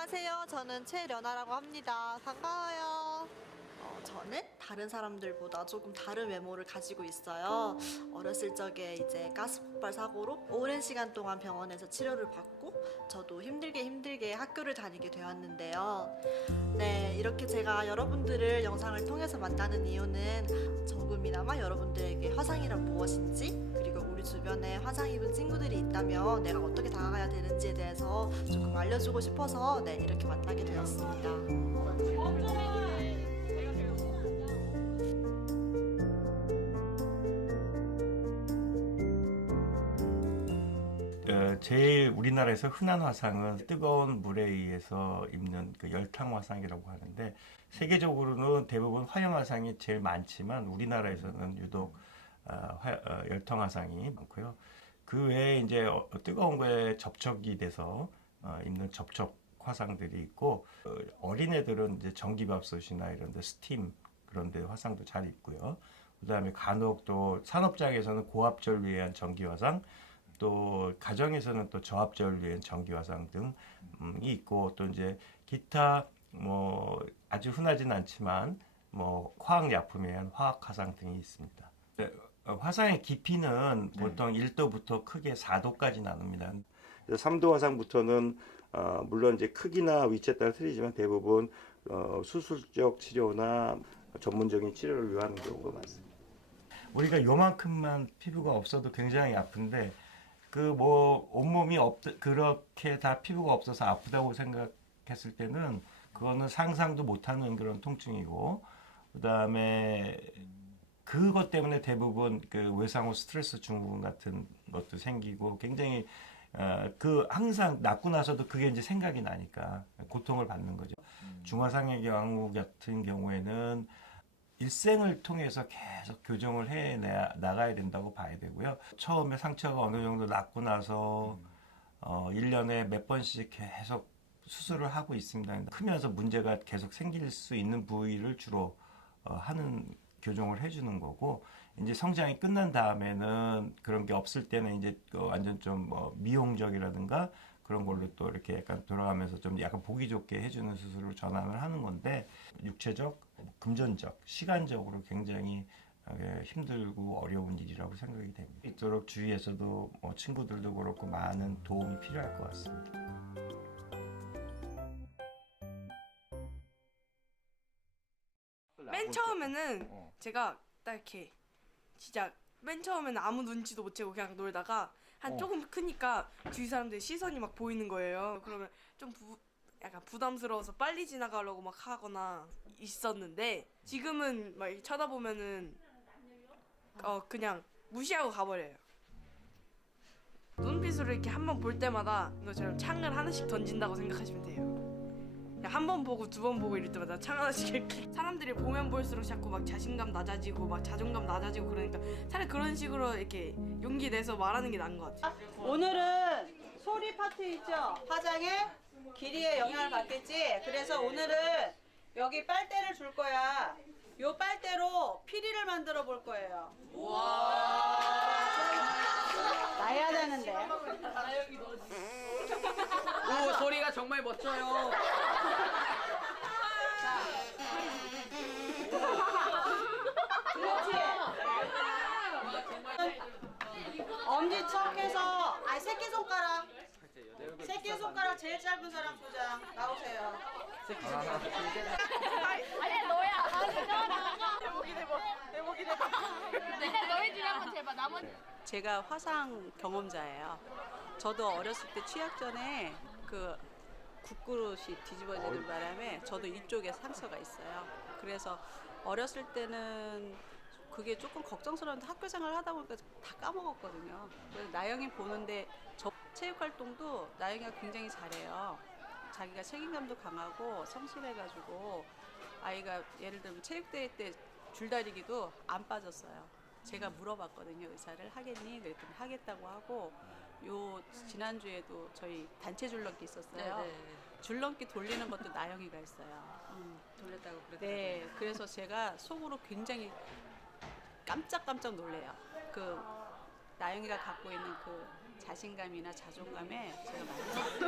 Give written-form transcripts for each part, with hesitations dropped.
안녕하세요. 저는 최련아라고 합니다. 반가워요. 저는 다른 사람들보다 조금 다른 외모를 가지고 있어요. 어렸을 적에 이제 가스 폭발 사고로 오랜 시간 동안 병원에서 치료를 받고 저도 힘들게 학교를 다니게 되었는데요. 네, 이렇게 제가 여러분들을 영상을 통해서 만나는 이유는 조금이나마 여러분들에게 화상이란 무엇인지, 그리고 우리 주변에 화상 입은 친구들이 있다면 내가 어떻게 다가가야 되는지에 대해서 조금 알려주고 싶어서 네, 이렇게 만나게 되었습니다. 제일 우리나라에서 흔한 화상은 뜨거운 물에 의해서 입는 그 열탕 화상이라고 하는데, 세계적으로는 대부분 화염 화상이 제일 많지만 우리나라에서는 유독 열탕 화상이 많고요. 그 외에 이제 뜨거운 거에 접촉이 돼서 입는 접촉 화상들이 있고, 어린애들은 이제 전기밥솥이나 이런 데 스팀 그런 데 화상도 잘 입고요. 그다음에 간혹 또 산업장에서는 고압전을 위한 전기 화상, 또 가정에서는 또 저압전을 위한 전기 화상 등이 있고, 또 이제 기타 뭐 아주 흔하진 않지만 뭐 화학 약품에 의한 화학 화상 등이 있습니다. 화상의 깊이는 보통 1도부터 크게 4도까지 나눕니다. 3도 화상부터는 물론 이제 크기나 위치에 따라 틀리지만 대부분 수술적 치료나 전문적인 치료를 요하는 경우가 많습니다. 우리가 요만큼만 피부가 없어도 굉장히 아픈데, 그 뭐 온몸이 그렇게 다 피부가 없어서 아프다고 생각했을 때는 그거는 상상도 못하는 그런 통증이고, 그다음에 그것 때문에 대부분 그 외상후 스트레스 증후군 같은 것도 생기고, 굉장히 항상 낫고 나서도 그게 이제 생각이 나니까 고통을 받는 거죠. 중화상해 경우 같은 경우에는 일생을 통해서 계속 교정을 해 나가야 된다고 봐야 되고요. 처음에 상처가 어느 정도 낫고 나서 1년에 몇 번씩 계속 수술을 하고 있습니다. 크면서 문제가 계속 생길 수 있는 부위를 주로 하는 교정을 해주는 거고, 이제 성장이 끝난 다음에는 그런 게 없을 때는 이제 완전 좀 미용적이라든가 그런 걸로 또 이렇게 약간 돌아가면서 좀 약간 보기 좋게 해주는 수술을 전환을 하는 건데, 육체적, 금전적, 시간적으로 굉장히 힘들고 어려운 일이라고 생각이 됩니다. 이토록 주위에서도 친구들도 그렇고 많은 도움이 필요할 것 같습니다. 맨 처음에는 제가 딱 이렇게 진짜 맨 처음에는 아무 눈치도 못 채고 그냥 놀다가 조금 크니까 주위 사람들 시선이 막 보이는 거예요. 그러면 좀 약간 부담스러워서 빨리 지나가려고 막 하거나 있었는데, 지금은 막 이렇게 쳐다보면은 그냥 무시하고 가버려요. 눈빛으로 이렇게 한 번 볼 때마다 이것처럼 창을 하나씩 던진다고 생각하시면 돼요. 한 번 보고 두 번 보고 이럴 때마다 창 하나씩 이렇게 사람들이 보면 볼수록 자꾸 막 자신감 낮아지고 막 자존감 낮아지고 그러니까 차라리 그런 식으로 이렇게 용기 내서 말하는 게 나은 것 같아요. 오늘은 소리 파트 있죠? 화장의 길이에 영향을 받겠지? 그래서 오늘은 여기 빨대를 줄 거야. 요 빨대로 피리를 만들어 볼 거예요. 우와! 나야 되는데. 오, 소리가 정말 멋져요. 그렇지? 엄지척해서, 새끼손가락 제일 짧은 사람 소장 나오세요. 아니야 너야. 대박이 대박. 네, 너희들이 한번 제발 나머지. 제가 화상 경험자예요. 저도 어렸을 때 취약 전에 그 국그릇이 뒤집어지는 바람에 저도 이쪽에 상처가 있어요. 그래서 어렸을 때는 그게 조금 걱정스러운데 학교 생활 하다 보니까 다 까먹었거든요. 그래서 나영이 보는데 저 체육 활동도 나영이가 굉장히 잘해요. 자기가 책임감도 강하고 성실해가지고 아이가 예를 들면 체육대회 때 줄다리기도 안 빠졌어요. 제가 물어봤거든요. 의사를 하겠니? 그랬더니 하겠다고 하고, 요 지난주에도 저희 단체 줄넘기 있었어요. 줄넘기 돌리는 것도 나영이가 했어요. 돌렸다고 그랬더라고요. 네, 그래서 제가 속으로 굉장히 깜짝 놀래요. 그 나영이가 갖고 있는 그 자신감이나 자존감에 제가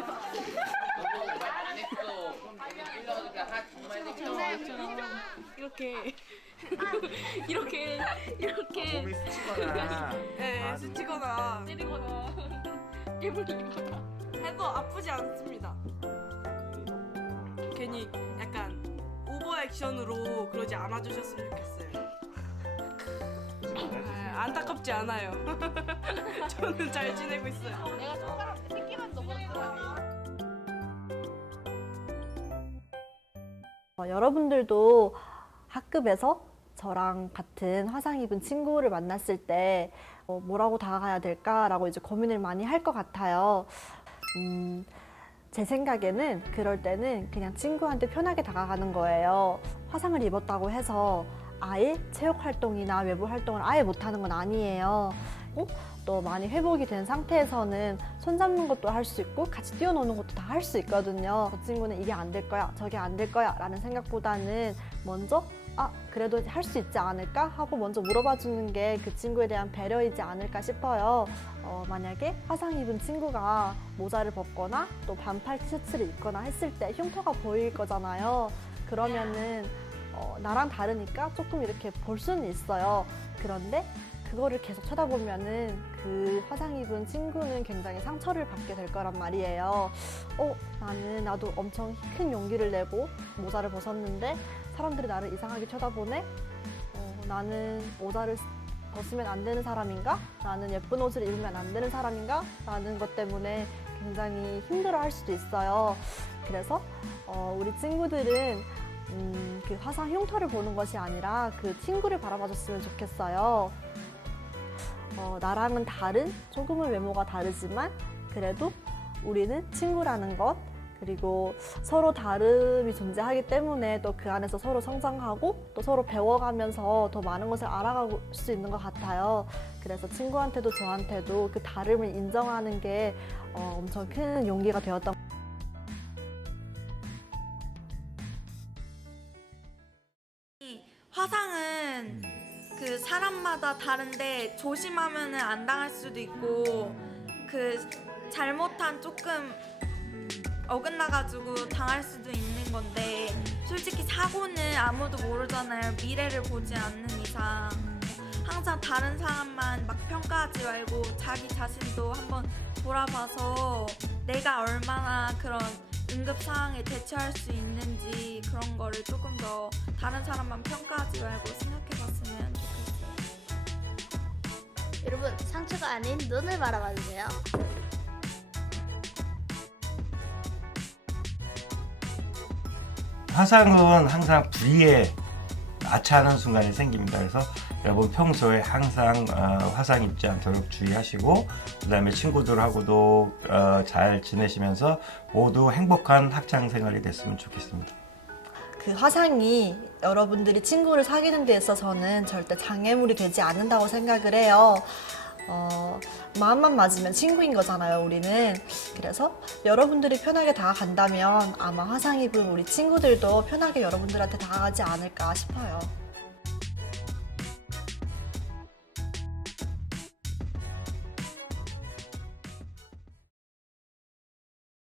많이 말안 했어. 그럼 걔는 끌려가지고 아 정말 재밌어. 이렇게 이렇게 몸이 스치거나 네, 스치거나 때리거나 깨물리거나 해도 아프지 않습니다. 괜히 약간 오버 액션으로 그러지 않아주셨으면 좋겠어요. 아, 안타깝지 않아요. 저는 잘 지내고 있어요. 내가 손가락 새끼만 넘어졌어. 여러분들도 학급에서 저랑 같은 화상 입은 친구를 만났을 때 뭐라고 다가가야 될까라고 이제 고민을 많이 할 것 같아요. 제 생각에는 그럴 때는 그냥 친구한테 편하게 다가가는 거예요. 화상을 입었다고 해서 아예 체육 활동이나 외부 활동을 아예 못하는 건 아니에요. 또 많이 회복이 된 상태에서는 손잡는 것도 할 수 있고 같이 뛰어노는 것도 다 할 수 있거든요. 저 친구는 이게 안 될 거야, 저게 안 될 거야 라는 생각보다는 먼저 그래도 할 수 있지 않을까 하고 먼저 물어봐 주는 게 그 친구에 대한 배려이지 않을까 싶어요. 만약에 화상 입은 친구가 모자를 벗거나 또 반팔 티셔츠를 입거나 했을 때 흉터가 보일 거잖아요. 그러면은 나랑 다르니까 조금 이렇게 볼 수는 있어요. 그런데 그거를 계속 쳐다보면은 그 화상 입은 친구는 굉장히 상처를 받게 될 거란 말이에요. 나도 엄청 큰 용기를 내고 모자를 벗었는데 사람들이 나를 이상하게 쳐다보네? 나는 모자를 벗으면 안 되는 사람인가? 나는 예쁜 옷을 입으면 안 되는 사람인가? 라는 것 때문에 굉장히 힘들어 할 수도 있어요. 그래서 우리 친구들은 그 화상 흉터를 보는 것이 아니라 그 친구를 바라봐줬으면 좋겠어요. 나랑은 다른, 조금은 외모가 다르지만 그래도 우리는 친구라는 것, 그리고 서로 다름이 존재하기 때문에 또 그 안에서 서로 성장하고 또 서로 배워가면서 더 많은 것을 알아갈 수 있는 것 같아요. 그래서 친구한테도 저한테도 그 다름을 인정하는 게 엄청 큰 용기가 되었던 것 같아요. 화상은 그 사람마다 다른데 조심하면 안 당할 수도 있고 그 잘못한 조금 어긋나가지고 당할 수도 있는 건데 솔직히 사고는 아무도 모르잖아요. 미래를 보지 않는 이상 항상 다른 사람만 막 평가하지 말고 자기 자신도 한번 돌아봐서 내가 얼마나 그런 응급 상황에 대처할 수 있는지 그런 거를 조금 더 다른 사람만 평가하지 말고 생각해봤으면 좋겠어요. 여러분 상처가 아닌 눈을 바라봐주세요. 화상은 항상 불의에 아차하는 순간이 생깁니다. 그래서 여러분 평소에 항상 화상 입지 않도록 주의하시고 그다음에 친구들하고도 잘 지내시면서 모두 행복한 학창 생활이 됐으면 좋겠습니다. 그 화상이 여러분들이 친구를 사귀는 데 있어서는 절대 장애물이 되지 않는다고 생각을 해요. 마음만 맞으면 친구인 거잖아요, 우리는. 그래서 여러분들이 편하게 다가간다면 아마 화상 입은 우리 친구들도 편하게 여러분들한테 다가가지 않을까 싶어요.